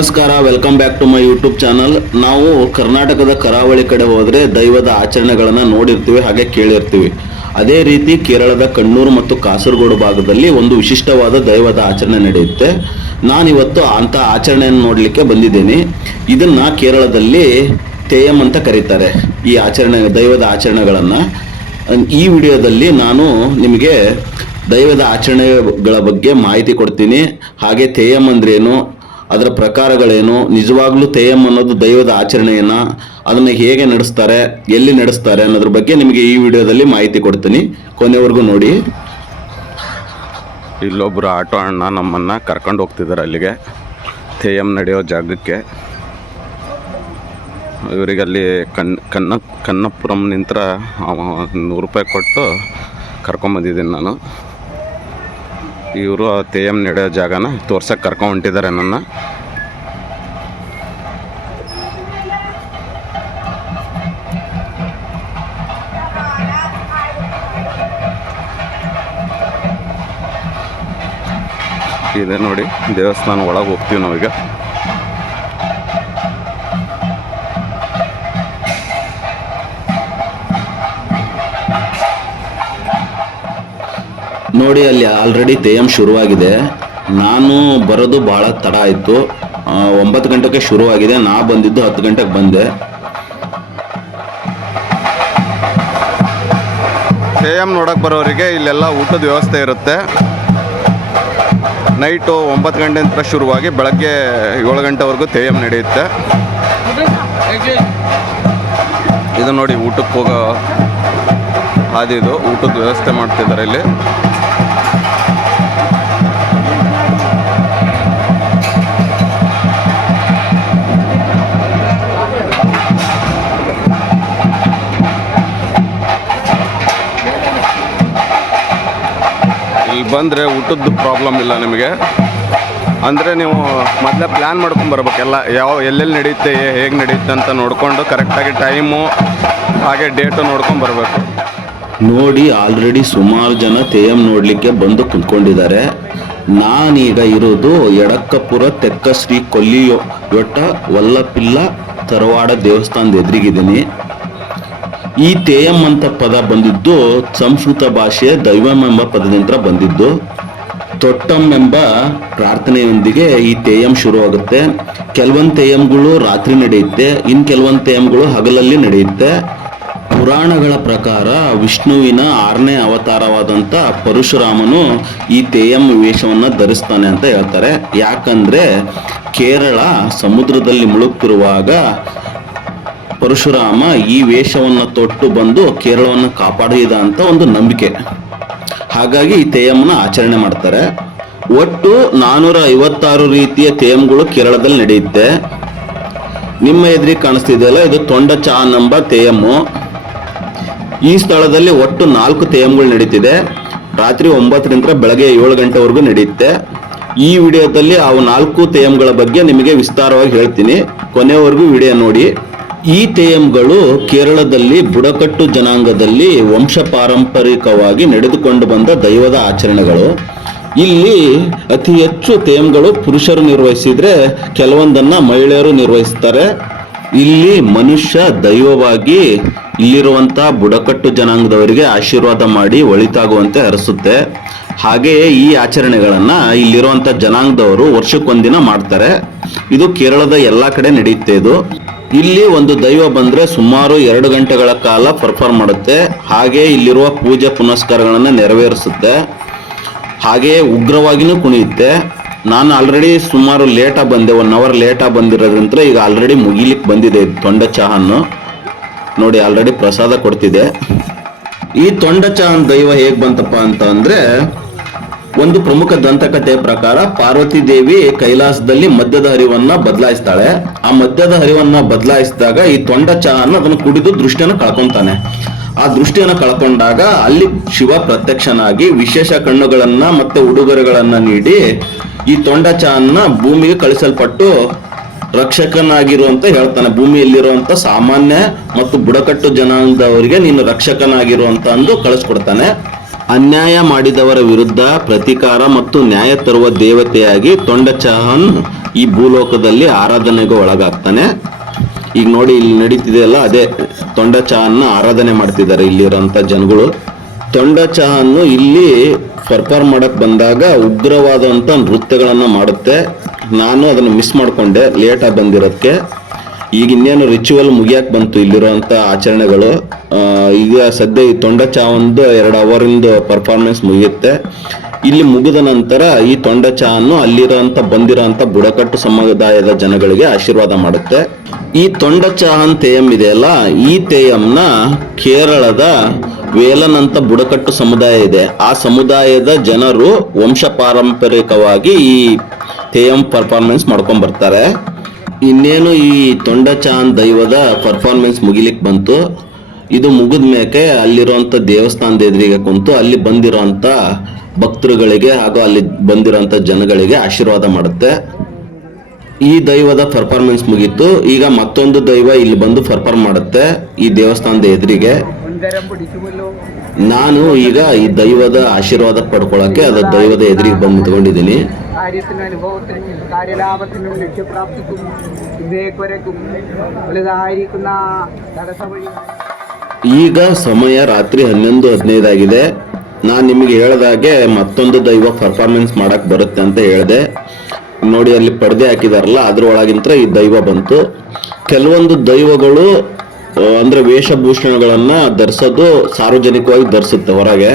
ನಮಸ್ಕಾರ, welcome back to my YouTube channel. ನಾವು ಕರ್ನಾಟಕದ ಕರಾವಳಿ ಕಡೆ ಹೋದರೆ ದೈವದ ಆಚರಣೆಗಳನ್ನು ನೋಡಿರ್ತೀವಿ, ಹಾಗೆ ಕೇಳಿರ್ತೀವಿ. ಅದೇ ರೀತಿ ಕೇರಳದ ಕಣ್ಣೂರು ಮತ್ತು ಕಾಸರಗೋಡು ಭಾಗದಲ್ಲಿ ಒಂದು ವಿಶಿಷ್ಟವಾದ ದೈವದ ಆಚರಣೆ ನಡೆಯುತ್ತೆ. ನಾನಿವತ್ತು ಅಂಥ ಆಚರಣೆಯನ್ನು ನೋಡಲಿಕ್ಕೆ ಬಂದಿದ್ದೀನಿ. ಇದನ್ನು ಕೇರಳದಲ್ಲಿ ತೇಯಂ ಅಂತ ಕರೀತಾರೆ. ಈ ದೈವದ ಆಚರಣೆಗಳನ್ನು ಈ ವಿಡಿಯೋದಲ್ಲಿ ನಾನು ನಿಮಗೆ ದೈವದ ಆಚರಣೆಗಳ ಬಗ್ಗೆ ಮಾಹಿತಿ ಕೊಡ್ತೀನಿ. ಹಾಗೆ ತೇಯಂ ಅಂದ್ರೇನು, ಅದರ ಪ್ರಕಾರಗಳೇನು, ನಿಜವಾಗ್ಲೂ ತೇಯಂ ಅನ್ನೋದು ದೈವದ ಆಚರಣೆಯನ್ನ, ಅದನ್ನು ಹೇಗೆ ನಡೆಸ್ತಾರೆ, ಎಲ್ಲಿ ನಡೆಸ್ತಾರೆ ಅನ್ನೋದ್ರ ಬಗ್ಗೆ ನಿಮಗೆ ಈ ವಿಡಿಯೋದಲ್ಲಿ ಮಾಹಿತಿ ಕೊಡ್ತೀನಿ. ಕೊನೆವರೆಗೂ ನೋಡಿ. ಇಲ್ಲೊಬ್ಬರು ಆಟೋ ಅಣ್ಣ ನಮ್ಮನ್ನು ಕರ್ಕೊಂಡು ಹೋಗ್ತಿದ್ದಾರೆ ಅಲ್ಲಿಗೆ, ತೇಯಂ ನಡೆಯೋ ಜಾಗಕ್ಕೆ. ಇವರಿಗೆ ಅಲ್ಲಿ ಕನ್ನಪುರಂ ನಿಂತರ ₹100 ಕೊಟ್ಟು ಕರ್ಕೊಂಬಂದಿದ್ದೀನಿ ನಾನು. ಇವರು ತೇಯಂ ನಡೆಯೋ ಜಾಗನ ತೋರ್ಸಕ್ಕೆ ಕರ್ಕೊಂಡು ಹೊಂಟಿದ್ದಾರೆ ನನ್ನ. ಇದೆ ನೋಡಿ, ದೇವಸ್ಥಾನ ಒಳಗೆ ಹೋಗ್ತೀವಿ ನಾವೀಗ. ನೋಡಿ, ಅಲ್ಲಿ ಆಲ್ರೆಡಿ ತೇಯಂ ಶುರುವಾಗಿದೆ. ನಾನು ಬರೋದು ಭಾಳ ತಡ ಆಯಿತು. 9 ಗಂಟೆಗೆ ಶುರುವಾಗಿದೆ. ನಾ ಬಂದಿದ್ದು 10 ಗಂಟೆಗೆ ಬಂದೆ. ತೇಯಂ ನೋಡಕ್ಕೆ ಬರೋರಿಗೆ ಇಲ್ಲೆಲ್ಲ ಊಟದ ವ್ಯವಸ್ಥೆ ಇರುತ್ತೆ. ನೈಟು 9 ಗಂಟೆಯಿಂದ ಶುರುವಾಗಿ ಬೆಳಗ್ಗೆ 7 ಗಂಟೆವರೆಗೂ ತೇಯಂ ನಡೆಯುತ್ತೆ. ಇದು ನೋಡಿ, ಊಟಕ್ಕೆ ಹೋಗೋ ಹಾದಿದು. ಊಟದ ವ್ಯವಸ್ಥೆ ಮಾಡ್ತಿದ್ದಾರೆ ಇಲ್ಲಿ. ಇಲ್ಲಿ ಬಂದರೆ ಊಟದ್ದು ಪ್ರಾಬ್ಲಮ್ ಇಲ್ಲ ನಿಮಗೆ. ಅಂದರೆ ನೀವು ಮೊದಲೇ ಪ್ಲ್ಯಾನ್ ಮಾಡ್ಕೊಂಡು ಬರ್ಬೇಕೆಲ್ಲ, ಎಲ್ಲೆಲ್ಲಿ ನಡೆಯುತ್ತೆ, ಹೇಗೆ ನಡೆಯುತ್ತೆ ಅಂತ ನೋಡಿಕೊಂಡು ಕರೆಕ್ಟಾಗಿ ಟೈಮು ಹಾಗೆ ಡೇಟು ನೋಡ್ಕೊಂಡು ಬರಬೇಕು. ನೋಡಿ, ಆಲ್ರೆಡಿ ಸುಮಾರು ಜನ ತೇಯಂ ನೋಡಲಿಕ್ಕೆ ಬಂದು ಕುತ್ಕೊಂಡಿದ್ದಾರೆ. ನಾನೀಗ ಇರೋದು ಎಡಕ್ಕಪುರ ತೆಕ್ಕ ಶ್ರೀ ಕೊಲ್ಲಿಯೊಟ್ಟ ವಲ್ಲಪಿಲ್ಲ ತರವಾಡ ದೇವಸ್ಥಾನದ ಎದುರಿಗಿದ್ದೀನಿ. ಈ ತೇಯಂ ಅಂತ ಪದ ಬಂದಿದ್ದು ಸಂಸ್ಕೃತ ಭಾಷೆಯ ದೈವಂ ಎಂಬ ಪದದಿಂದ ಬಂದಿದ್ದು. ತೊಟ್ಟಂ ಎಂಬ ಪ್ರಾರ್ಥನೆಯೊಂದಿಗೆ ಈ ತೇಯಂ ಶುರುವಾಗುತ್ತೆ. ಕೆಲವೊಂದು ತೇಯಂಗಳು ರಾತ್ರಿ ನಡೆಯುತ್ತೆ, ಇನ್ನು ಕೆಲವೊಂದು ತೇಯಂಗಳು ಹಗಲಲ್ಲಿ ನಡೆಯುತ್ತೆ. ಪುರಾಣಗಳ ಪ್ರಕಾರ ವಿಷ್ಣುವಿನ 6ನೇ ಅವತಾರವಾದಂಥ ಪರಶುರಾಮನು ಈ ತೇಯಂ ವೇಷವನ್ನು ಧರಿಸ್ತಾನೆ ಅಂತ ಹೇಳ್ತಾರೆ. ಯಾಕಂದರೆ ಕೇರಳ ಸಮುದ್ರದಲ್ಲಿ ಮುಳುಗ್ತಿರುವಾಗ ಪರಶುರಾಮ ಈ ವೇಷವನ್ನು ತೊಟ್ಟು ಬಂದು ಕೇರಳವನ್ನು ಕಾಪಾಡಿದ ಅಂತ ಒಂದು ನಂಬಿಕೆ. ಹಾಗಾಗಿ ಈ ತೇಯಂನ ಆಚರಣೆ ಮಾಡ್ತಾರೆ. ಒಟ್ಟು 456 ರೀತಿಯ ತೇಯಂಗಳು ಕೇರಳದಲ್ಲಿ ನಡೆಯುತ್ತೆ. ನಿಮ್ಮ ಎದುರಿಗೆ ಕಾಣಿಸ್ತಿದೆಯಲ್ಲ, ಇದು ತೊಂಡಚಾನ್ ಎಂಬ ತೇಯಮ್ಮು. ಈ ಸ್ಥಳದಲ್ಲಿ ಒಟ್ಟು 4 ತೇಯಂಗಳು ನಡೀತಿದೆ. ರಾತ್ರಿ 9ರಿಂದ ಬೆಳಗ್ಗೆ 7 ಗಂಟೆವರೆಗೂ ನಡೆಯುತ್ತೆ. ಈ ವಿಡಿಯೋದಲ್ಲಿ ಆ 4 ತೇಯಂಗಳ ಬಗ್ಗೆ ನಿಮಗೆ ವಿಸ್ತಾರವಾಗಿ ಹೇಳ್ತೀನಿ. ಕೊನೆವರೆಗೂ ವಿಡಿಯೋ ನೋಡಿ. ಈ ತೇಯಂಗಳು ಕೇರಳದಲ್ಲಿ ಬುಡಕಟ್ಟು ಜನಾಂಗದಲ್ಲಿ ವಂಶ ಪಾರಂಪರಿಕವಾಗಿ ನಡೆದುಕೊಂಡು ಬಂದ ದೈವದ ಆಚರಣೆಗಳು. ಇಲ್ಲಿ ಅತಿ ಹೆಚ್ಚು ತೇಯಂಗಳು ಪುರುಷರು ನಿರ್ವಹಿಸಿದ್ರೆ ಕೆಲವೊಂದನ್ನು ಮಹಿಳೆಯರು ನಿರ್ವಹಿಸ್ತಾರೆ. ಇಲ್ಲಿ ಮನುಷ್ಯ ದೈವವಾಗಿ ಇಲ್ಲಿರುವಂಥ ಬುಡಕಟ್ಟು ಜನಾಂಗದವರಿಗೆ ಆಶೀರ್ವಾದ ಮಾಡಿ ಒಳಿತಾಗುವಂತೆ ಹರಿಸುತ್ತೆ. ಹಾಗೆಯೇ ಈ ಆಚರಣೆಗಳನ್ನು ಇಲ್ಲಿರುವಂಥ ಜನಾಂಗದವರು ವರ್ಷಕ್ಕೊಂದಿನ ಮಾಡ್ತಾರೆ. ಇದು ಕೇರಳದ ಎಲ್ಲ ಕಡೆ ನಡೆಯುತ್ತೆ. ಇಲ್ಲಿ ಒಂದು ದೈವ ಬಂದರೆ ಸುಮಾರು 2 ಗಂಟೆಗಳ ಕಾಲ ಪರ್ಫಾರ್ಮ್ ಮಾಡುತ್ತೆ. ಹಾಗೆ ಇಲ್ಲಿರುವ ಪೂಜೆ ಪುನಸ್ಕಾರಗಳನ್ನು ನೆರವೇರಿಸುತ್ತೆ. ಹಾಗೆಯೇ ಉಗ್ರವಾಗಿಯೂ ಕುಣಿಯುತ್ತೆ. ನಾನು ಆಲ್ರೆಡಿ ಸುಮಾರು ಲೇಟಾಗಿ ಬಂದೆ, 1 ಅವರ್ ಲೇಟಾಗಿ ಬಂದಿರೋದ್ರಿಂದ ಈಗ ಆಲ್ರೆಡಿ ಮುಗಿಲಿಕ್ಕೆ ಬಂದಿದೆ. ತೊಂಡ ಚಹಾನ್ನು ನೋಡಿ, ಆಲ್ರೆಡಿ ಪ್ರಸಾದ ಕೊಡ್ತಿದೆ. ಈ ತೊಂಡ ಚಹಾನ್ ದೈವ ಹೇಗೆ ಬಂತಪ್ಪ ಅಂತ ಅಂದರೆ, ಒಂದು ಪ್ರಮುಖ ದಂತಕಥೆಯ ಪ್ರಕಾರ ಪಾರ್ವತಿ ದೇವಿ ಕೈಲಾಸದಲ್ಲಿ ಮದ್ಯದ ಹರಿವನ್ನ ಬದಲಾಯಿಸ್ತಾಳೆ. ಆ ಮದ್ಯದ ಹರಿವನ್ನ ಬದಲಾಯಿಸಿದಾಗ ಈ ತೊಂಡ ಚಹಾನ್ನು ಅದನ್ನು ಕುಡಿದು ದೃಷ್ಟಿಯನ್ನು ಕಳ್ಕೊಂತಾನೆ. ಆ ದೃಷ್ಟಿಯನ್ನು ಕಳ್ಕೊಂಡಾಗ ಅಲ್ಲಿ ಶಿವ ಪ್ರತ್ಯಕ್ಷನಾಗಿ ವಿಶೇಷ ಕಣ್ಣುಗಳನ್ನ ಮತ್ತೆ ಉಡುಗೊರೆಗಳನ್ನ ನೀಡಿ ಈ ತೊಂಡ ಚಹಾನ್ನ ಭೂಮಿಗೆ ಕಳಿಸಲ್ಪಟ್ಟು ರಕ್ಷಕನಾಗಿರುವಂತ ಹೇಳ್ತಾನೆ. ಭೂಮಿಯಲ್ಲಿರುವಂತ ಸಾಮಾನ್ಯ ಮತ್ತು ಬುಡಕಟ್ಟು ಜನಾಂಗದವರಿಗೆ ನೀನು ರಕ್ಷಕನಾಗಿರುವಂತ ಅಂದು ಕಳಿಸ್ಕೊಡ್ತಾನೆ. ಅನ್ಯಾಯ ಮಾಡಿದವರ ವಿರುದ್ಧ ಪ್ರತೀಕಾರ ಮತ್ತು ನ್ಯಾಯ ತರುವ ದೇವತೆಯಾಗಿ ತೊಂಡಚಾಹನ್ ಈ ಭೂಲೋಕದಲ್ಲಿ ಆರಾಧನೆಗೆ ಒಳಗಾಗ್ತಾನೆ. ಈಗ ನೋಡಿ ಇಲ್ಲಿ ನಡೀತಿದೆಯಲ್ಲ, ಅದೇ ತೊಂಡಚಾಹನ್ನ ಆರಾಧನೆ ಮಾಡ್ತಿದ್ದಾರೆ ಇಲ್ಲಿರೋಂಥ ಜನಗಳು. ತೊಂಡಚಾಹನ್ನು ಇಲ್ಲಿ ಪರ್ಫಾರ್ಮ್ ಮಾಡಕ್ ಬಂದಾಗ ಉಗ್ರವಾದಂಥ ನೃತ್ಯಗಳನ್ನು ಮಾಡುತ್ತೆ. ನಾನು ಅದನ್ನು ಮಿಸ್ ಮಾಡಿಕೊಂಡೆ ಲೇಟಾಗಿ ಬಂದಿರೋದಕ್ಕೆ. ಈಗ ಇನ್ನೇನು ರಿಚುವಲ್ ಮುಗಿಯಕ್ಕೆ ಬಂತು ಇಲ್ಲಿರುವಂಥ ಆಚರಣೆಗಳು. ಈಗ ಸದ್ಯ ಈ ತೊಂಡಚಾಹಂದು 2 ಅವರಿಂದ ಪರ್ಫಾರ್ಮೆನ್ಸ್ ಮುಗಿಯುತ್ತೆ. ಇಲ್ಲಿ ಮುಗಿದ ನಂತರ ಈ ತೊಂಡಚಾಹನ್ನು ಅಲ್ಲಿರೋಂಥ ಬಂದಿರೋಂಥ ಬುಡಕಟ್ಟು ಸಮುದಾಯದ ಜನಗಳಿಗೆ ಆಶೀರ್ವಾದ ಮಾಡುತ್ತೆ. ಈ ತೊಂಡಚಾಹನ್ ತೇಯಂ ಇದೆಯಲ್ಲ, ಈ ತೇಯಂನ ಕೇರಳದ ವೇಲನ್ ಅಂತ ಬುಡಕಟ್ಟು ಸಮುದಾಯ ಇದೆ. ಆ ಸಮುದಾಯದ ಜನರು ವಂಶ ಪಾರಂಪರಿಕವಾಗಿ ಈ ತೇಯಂ ಪರ್ಫಾರ್ಮೆನ್ಸ್ ಮಾಡ್ಕೊಂಡ್ ಬರ್ತಾರೆ. ಇನ್ನೇನು ಈ ತೊಂಡಚಾಹನ್ ದೈವದ ಪರ್ಫಾರ್ಮೆನ್ಸ್ ಮುಗಿಲಿಕ್ಕೆ ಬಂತು. ಇದು ಮುಗಿದ ಮೇಲೆ ಅಲ್ಲಿರುವಂಥ ದೇವಸ್ಥಾನದ ಎದುರಿಗೆ ಕುಂತು ಅಲ್ಲಿ ಬಂದಿರೋಂಥ ಭಕ್ತರುಗಳಿಗೆ ಹಾಗೂ ಅಲ್ಲಿ ಬಂದಿರೋಂಥ ಜನಗಳಿಗೆ ಆಶೀರ್ವಾದ ಮಾಡುತ್ತೆ. ಈ ದೈವದ ಪರ್ಫಾರ್ಮೆನ್ಸ್ ಮುಗೀತು. ಈಗ ಮತ್ತೊಂದು ದೈವ ಇಲ್ಲಿ ಬಂದು ಪರ್ಫಾರ್ಮ್ ಮಾಡುತ್ತೆ ಈ ದೇವಸ್ಥಾನದ ಎದುರಿಗೆ. ನಾನು ಈಗ ಈ ದೈವದ ಆಶೀರ್ವಾದ ಪಡ್ಕೊಳ್ಳೋಕೆ ಅದು ದೈವದ ಎದುರಿಗೆ ಬಂದು ನಿಂತ್ಕೊಂಡಿದ್ದೀನಿ. കാര്യത്തിനും അനുഭവത്തിനും കാര്യലാഭത്തിനും ലക്ഷ്യപ്രാപ്തിക്കും ഇതേക്കുവരക്കും വലുതായിരിക്കുന്ന തടസ്സവഴി. ಈಗ ಸಮಯ ರಾತ್ರಿ 11:15 ಆಗಿದೆ. ನಾನು ನಿಮಗೆ ಹೇಳ್ದಾಗೆ ಮತ್ತೊಂದು ದೈವ ಪರ್ಫಾರ್ಮೆನ್ಸ್ ಮಾಡಕ್ ಬರುತ್ತೆ ಅಂತ ಹೇಳಿದೆ. ನೋಡಿ ಅಲ್ಲಿ ಪರ್ದೆ ಹಾಕಿದಾರಲ್ಲ, ಅದ್ರೊಳಗಿಂತ ಈ ದೈವ ಬಂತು. ಕೆಲವೊಂದು ದೈವಗಳು ಅಂದ್ರೆ ವೇಷಭೂಷಣಗಳನ್ನ ಧರಿಸೋದು ಸಾರ್ವಜನಿಕವಾಗಿ ಧರಿಸುತ್ತೆ, ಹೊರಗೆ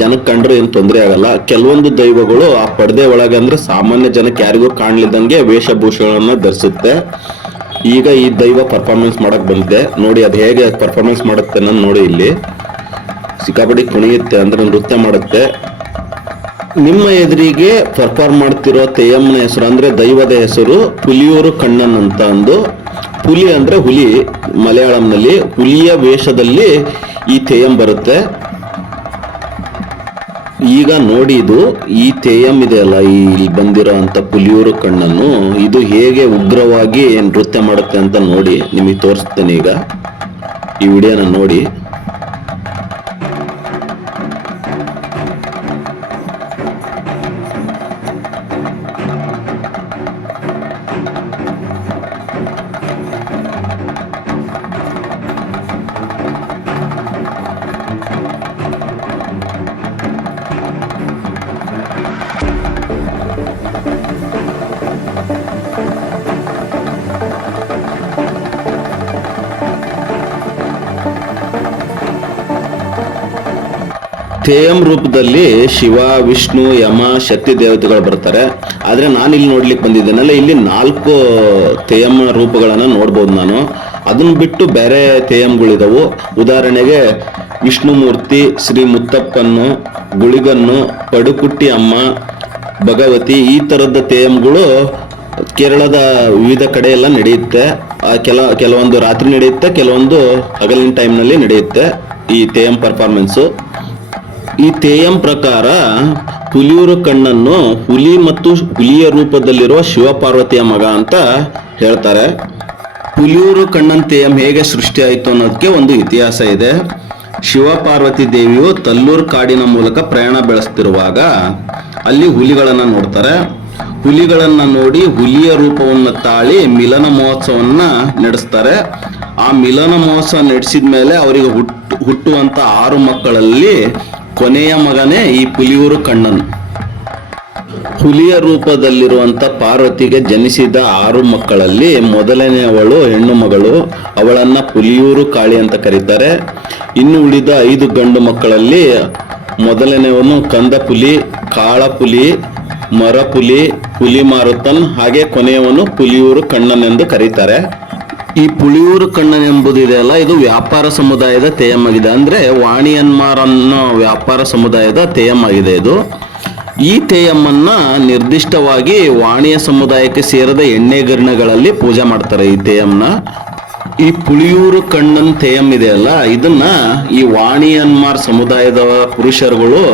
ಜನಕ್ಕೆ ಕಂಡ್ರೆ ಏನು ತೊಂದರೆ ಆಗಲ್ಲ. ಕೆಲವೊಂದು ದೈವಗಳು ಆ ಪರ್ದೆ ಒಳಗೆ ಅಂದ್ರೆ ಸಾಮಾನ್ಯ ಜನಕ್ಕೆ ಯಾರಿಗೂ ಕಾಣ್ಲಿದ್ದಂಗೆ ವೇಷಭೂಷಣಗಳನ್ನ ಧರಿಸುತ್ತೆ. ಈಗ ಈ ದೈವ ಪರ್ಫಾರ್ಮೆನ್ಸ್ ಮಾಡಕ್ ಬಂದಿದೆ. ನೋಡಿ ಅದು ಹೇಗೆ ಪರ್ಫಾರ್ಮೆನ್ಸ್ ಮಾಡುತ್ತೆ ನಾನು ನೋಡಿ. ಇಲ್ಲಿ ಸಿಕ್ಕಾಪಟ್ಟಿ ಕುಣಿಯುತ್ತೆ, ಅಂದ್ರೆ ನೃತ್ಯ ಮಾಡುತ್ತೆ. ನಿಮ್ಮ ಎದುರಿಗೆ ಪರ್ಫಾರ್ಮ್ ಮಾಡ್ತಿರೋ ತೇಯಮ್ಮನ ಹೆಸರು ಅಂದ್ರೆ ದೈವದ ಹೆಸರು ಪುಲಿಯೂರು ಕಣ್ಣನ್ ಅಂತ ಅಂದು. ಹುಲಿ ಅಂದ್ರೆ ಹುಲಿ ಮಲಯಾಳಂನಲ್ಲಿ. ಹುಲಿಯ ವೇಷದಲ್ಲಿ ಈ ತೇಯಂ ಬರುತ್ತೆ. ಈಗ ನೋಡಿ ಇದು ಈ ತೇಯಂ ಇದೆಯಲ್ಲ, ಇಲ್ಲಿ ಬಂದಿರೋ ಅಂತ ಪುಲಿಯೂರು ಕಣ್ಣನ್ನು, ಇದು ಹೇಗೆ ಉಗ್ರವಾಗಿ ನೃತ್ಯ ಮಾಡುತ್ತೆ ಅಂತ ನೋಡಿ ನಿಮಗೆ ತೋರಿಸ್ತೇನೆ. ಈಗ ಈ ವಿಡಿಯೋನ ನೋಡಿ. ತೇಯಂ ರೂಪದಲ್ಲಿ ಶಿವ, ವಿಷ್ಣು, ಯಮ, ಶಕ್ತಿ ದೇವತೆಗಳು ಬರ್ತಾರೆ. ಆದರೆ ನಾನಿಲ್ಲಿ ನೋಡ್ಲಿಕ್ಕೆ ಬಂದಿದ್ದೇನಲ್ಲ, ಇಲ್ಲಿ 4 ತೇಯಂ ರೂಪಗಳನ್ನು ನೋಡ್ಬೋದು ನಾನು. ಅದನ್ನು ಬಿಟ್ಟು ಬೇರೆ ತೇಯಂಗಳಿದಾವು. ಉದಾಹರಣೆಗೆ ವಿಷ್ಣುಮೂರ್ತಿ, ಶ್ರೀ ಮುತ್ತಪ್ಪನ್ನು, ಗುಳಿಗನ್ನು, ಪಡುಕುಟ್ಟಿ ಅಮ್ಮ, ಭಗವತಿ, ಈ ಥರದ ತೇಯಂಗಳು ಕೇರಳದ ವಿವಿಧ ಕಡೆ ಎಲ್ಲ ನಡೆಯುತ್ತೆ. ಕೆಲವೊಂದು ರಾತ್ರಿ ನಡೆಯುತ್ತೆ, ಕೆಲವೊಂದು ಹಗಲಿನ ಟೈಮ್ನಲ್ಲಿ ನಡೆಯುತ್ತೆ ಈ ತೇಯಂ ಪರ್ಫಾರ್ಮೆನ್ಸು. ಈ ತೇಯಂ ಪ್ರಕಾರ ಪುಲಿಯೂರು ಕಣ್ಣನ್ನು ಹುಲಿ ಮತ್ತು ಹುಲಿಯ ರೂಪದಲ್ಲಿರುವ ಶಿವಪಾರ್ವತಿಯ ಮಗ ಅಂತ ಹೇಳ್ತಾರೆ. ಪುಲಿಯೂರು ಕಣ್ಣನ್ ತೇಯಂ ಹೇಗೆ ಸೃಷ್ಟಿಯಾಯಿತು ಅನ್ನೋದಕ್ಕೆ ಒಂದು ಇತಿಹಾಸ ಇದೆ. ಶಿವಪಾರ್ವತಿ ದೇವಿಯು ತಲ್ಲೂರು ಕಾಡಿನ ಮೂಲಕ ಪ್ರಯಾಣ ಬೆಳೆಸ್ತಿರುವಾಗ ಅಲ್ಲಿ ಹುಲಿಗಳನ್ನು ನೋಡ್ತಾರೆ. ಹುಲಿಗಳನ್ನು ನೋಡಿ ಹುಲಿಯ ರೂಪವನ್ನು ತಾಳಿ ಮಿಲನ ಮಹೋತ್ಸವನ್ನ ನಡೆಸ್ತಾರೆ. ಆ ಮಿಲನ ಮಹೋತ್ಸವ ನಡೆಸಿದ ಮೇಲೆ ಅವರಿಗೆ ಹುಟ್ಟುವಂತ 6 ಮಕ್ಕಳಲ್ಲಿ ಕೊನೆಯ ಮಗನೇ ಈ ಪುಲಿಯೂರು ಕಣ್ಣನ್. ಹುಲಿಯ ರೂಪದಲ್ಲಿರುವಂತ ಪಾರ್ವತಿಗೆ ಜನಿಸಿದ 6 ಮಕ್ಕಳಲ್ಲಿ ಮೊದಲನೆಯವಳು ಹೆಣ್ಣು ಮಗಳು, ಅವಳನ್ನ ಪುಲಿಯೂರು ಕಾಳಿ ಅಂತ ಕರೀತಾರೆ. ಇನ್ನು ಉಳಿದ 5 ಗಂಡು ಮಕ್ಕಳಲ್ಲಿ ಮೊದಲನೆಯವನು ಕಂದಪುಲಿ, ಕಾಳಪುಲಿ, ಮರಪುಲಿ, ಹುಲಿ ಮಾರುತನ್, ಹಾಗೆ ಕೊನೆಯವನು ಪುಲಿಯೂರು ಕಣ್ಣನ್ ಎಂದು ಕರೀತಾರೆ. ಈ ಪುಲಿಯೂರು ಕಣ್ಣನ್ ಎಂಬುದು ಇದೆಯಲ್ಲ, ಇದು ವ್ಯಾಪಾರ ಸಮುದಾಯದ ತೇಯಂ ಆಗಿದೆ. ಅಂದ್ರೆ ವಾಣಿಯನ್ಮಾರ್ ಅನ್ನೋ ವ್ಯಾಪಾರ ಸಮುದಾಯದ ತೇಯಂ ಆಗಿದೆ ಇದು. ಈ ತೇಯಮ್ಮನ್ನ ನಿರ್ದಿಷ್ಟವಾಗಿ ವಾಣಿಯ ಸಮುದಾಯಕ್ಕೆ ಸೇರದ ಎಣ್ಣೆಗರಣಗಳಲ್ಲಿ ಪೂಜೆ ಮಾಡ್ತಾರೆ ಈ ತೇಯಂನ. ಈ ಪುಲಿಯೂರು ಕಣ್ಣನ್ ತೇಯಂ ಇದೆಯಲ್ಲ, ಇದನ್ನ ಈ ವಾಣಿಯನ್ಮಾರ್ ಸಮುದಾಯದ ಪುರುಷರುಗಳು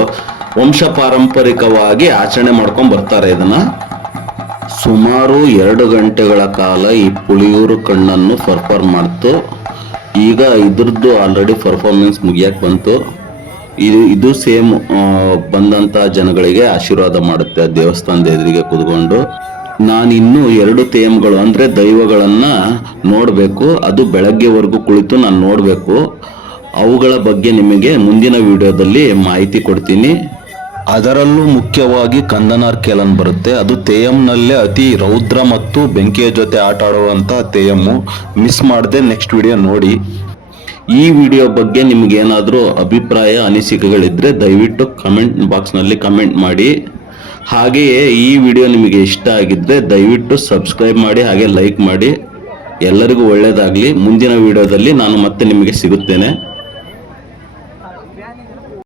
ವಂಶ ಪಾರಂಪರಿಕವಾಗಿ ಆಚರಣೆ ಮಾಡ್ಕೊಂಡ್ ಬರ್ತಾರೆ. ಇದನ್ನ ಸುಮಾರು 2 ಗಂಟೆಗಳ ಕಾಲ ಈ ಪುಲಿಯೂರು ಕಣ್ಣನ್ನು ಪರ್ಫಾರ್ಮ್ ಮಾಡ್ತು. ಈಗ ಇದ್ರದ್ದು ಆಲ್ರೆಡಿ ಪರ್ಫಾರ್ಮೆನ್ಸ್ ಮುಗಿಯಕ್ಕೆ ಬಂತು. ಇದು ಸೇಮ್ ಬಂದಂತ ಜನಗಳಿಗೆ ಆಶೀರ್ವಾದ ಮಾಡುತ್ತೆ ದೇವಸ್ಥಾನದ ಎದುರಿಗೆ ಕುತ್ಕೊಂಡು. ನಾನು ಇನ್ನೂ 2 ತೇಮ್ಗಳು ಅಂದ್ರೆ ದೈವಗಳನ್ನ ನೋಡಬೇಕು. ಅದು ಬೆಳಗ್ಗೆವರೆಗೂ ಕುಳಿತು ನಾನು ನೋಡಬೇಕು. ಅವುಗಳ ಬಗ್ಗೆ ನಿಮಗೆ ಮುಂದಿನ ವಿಡಿಯೋದಲ್ಲಿ ಮಾಹಿತಿ ಕೊಡ್ತೀನಿ. ಅದರಲ್ಲೂ ಮುಖ್ಯವಾಗಿ ಕಂದನಾರ್ ಕೇಲನ್ ಬರುತ್ತೆ. ಅದು ತೇಯಂನಲ್ಲೇ ಅತಿ ರೌದ್ರ ಮತ್ತು ಬೆಂಕಿಯ ಜೊತೆ ಆಟ ಆಡುವಂತ ತೇಯಮ್ಮು. ಮಿಸ್ ಮಾಡದೆ ನೆಕ್ಸ್ಟ್ ವಿಡಿಯೋ ನೋಡಿ. ಈ ವಿಡಿಯೋ ಬಗ್ಗೆ ನಿಮ್ಗೇನಾದರೂ ಅಭಿಪ್ರಾಯ ಅನಿಸಿಕೆಗಳಿದ್ರೆ ದಯವಿಟ್ಟು ಕಮೆಂಟ್ ಬಾಕ್ಸ್ನಲ್ಲಿ ಕಮೆಂಟ್ ಮಾಡಿ. ಹಾಗೆಯೇ ಈ ವಿಡಿಯೋ ನಿಮಗೆ ಇಷ್ಟ ಆಗಿದ್ರೆ ದಯವಿಟ್ಟು ಸಬ್ಸ್ಕ್ರೈಬ್ ಮಾಡಿ, ಹಾಗೆ ಲೈಕ್ ಮಾಡಿ. ಎಲ್ಲರಿಗೂ ಒಳ್ಳೆಯದಾಗಲಿ. ಮುಂದಿನ ವಿಡಿಯೋದಲ್ಲಿ ನಾನು ಮತ್ತೆ ನಿಮಗೆ ಸಿಗುತ್ತೇನೆ.